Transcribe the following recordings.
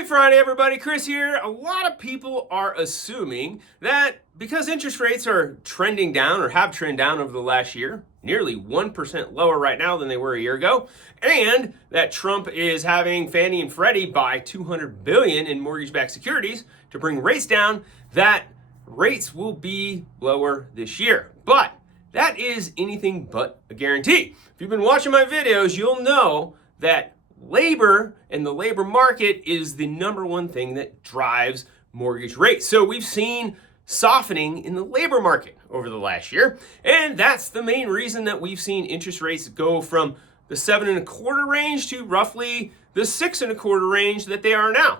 Happy Friday, everybody. Chris here. A lot of people are assuming that because interest rates are trending down or have trended down over the last year, nearly 1% lower right now than they were a year ago, and that Trump is having Fannie and Freddie buy $200 billion in mortgage-backed securities to bring rates down, that rates will be lower this year. But that is anything but a guarantee. If you've been watching my videos, you'll know that labor and the labor market is the number one thing that drives mortgage rates. So we've seen softening in the labor market over the last year, and that's the main reason that we've seen interest rates go from the 7.25% range to roughly the 6.25% range that they are now.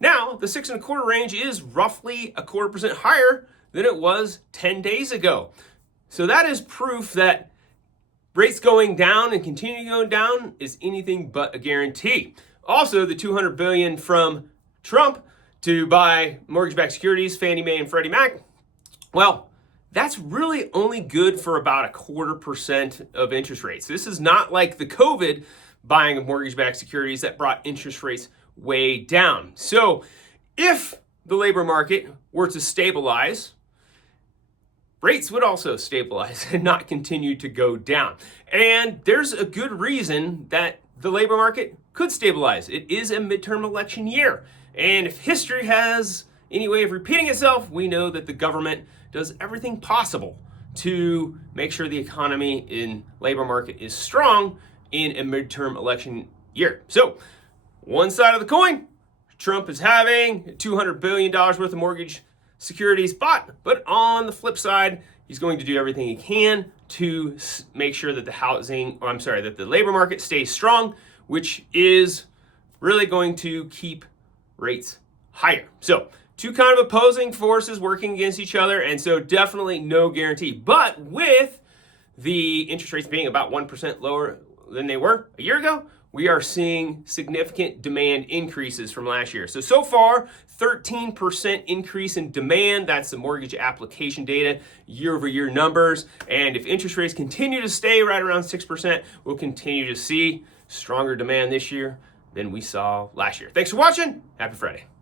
Now, the 6.25% range is roughly 0.25% higher than it was 10 days ago. So that is proof that rates going down and continuing going down is anything but a guarantee. Also, the $200 billion from Trump to buy mortgage-backed securities, Fannie Mae and Freddie Mac, well, that's really only good for about 0.25% of interest rates. This is not like the COVID buying of mortgage-backed securities that brought interest rates way down. So if the labor market were to stabilize, rates would also stabilize and not continue to go down. And there's a good reason that the labor market could stabilize. It is a midterm election year. And if history has any way of repeating itself, we know that the government does everything possible to make sure the economy in labor market is strong in a midterm election year. So one side of the coin, Trump is having $200 billion worth of mortgage securities bought, but on the flip side, he's going to do everything he can to make sure that that the labor market stays strong, which is really going to keep rates higher. So two kind of opposing forces working against each other, and so definitely no guarantee. But with the interest rates being about 1% lower than they were a year ago, we are seeing significant demand increases from last year. So far, 13% increase in demand. That's the mortgage application data, year-over-year numbers. And if interest rates continue to stay right around 6%, we'll continue to see stronger demand this year than we saw last year. Thanks for watching. Happy Friday.